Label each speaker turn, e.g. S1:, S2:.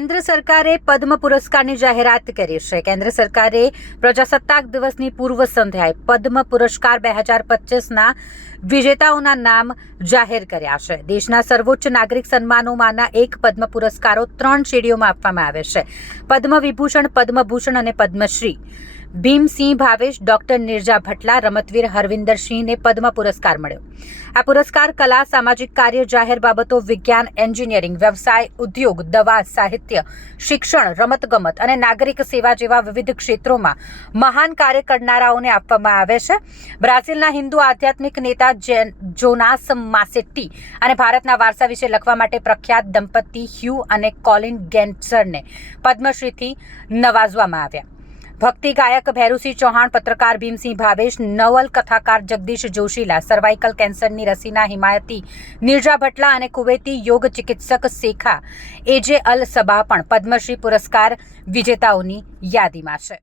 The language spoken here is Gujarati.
S1: કેન્દ્ર સરકારે પદ્મ પુરસ્કારની જાહેરાત કરી છે. કેન્દ્ર સરકારે પ્રજાસત્તાક દિવસની પૂર્વ સંધ્યાએ પદ્મ પુરસ્કાર બે હજાર પચીસના વિજેતાઓના નામ જાહેર કર્યા છે. દેશના સર્વોચ્ચ નાગરિક સન્માનોમાંના એક પદ્મ પુરસ્કારો ત્રણ શ્રેણીઓમાં આપવામાં આવે છે. પદ્મ વિભૂષણ પદ્મભૂષણ અને પદ્મશ્રી. ભીમસિંહ ભાવેશ, ડોક્ટર નિર્જા ભટલા રમતવીર હરવિંદર સિંહને પદ્મ પુરસ્કાર મળ્યો. આ પુરસ્કાર કલા, સામાજિક કાર્ય, જાહેર બાબતો, વિજ્ઞાન, એન્જિનિયરિંગ, વ્યવસાય, ઉદ્યોગ, દવા, સાહિત્ય, શિક્ષણ, રમતગમત અને નાગરિક સેવા જેવા વિવિધ ક્ષેત્રોમાં મહાન કાર્ય કરનારાઓને આપવામાં આવે છે. બ્રાઝિલના હિન્દુ આધ્યાત્મિક નેતા જેન જોનાસ માસેટ્ટી અને ભારતના વારસા વિશે લખવા માટે પ્રખ્યાત દંપતી હ્યુ અને કોલિન ગેન્સરને પદ્મશ્રીથી નવાજવામાં આવ્યા. ભક્તિ ગાયક ભૈરુસિંહ ચૌહાણ, પત્રકાર ભીમસિંહ ભાવેશ, નવલ કથાકાર જગદીશ જોશીલા સર્વાઇકલ કેન્સરની રસીના હિમાયતી, નિર્જા ભટલા અને કુવૈતી યોગ ચિકિત્સક શેખા એજે અલ સબા પણ પદ્મશ્રી પુરસ્કાર વિજેતાઓની યાદીમાં છે.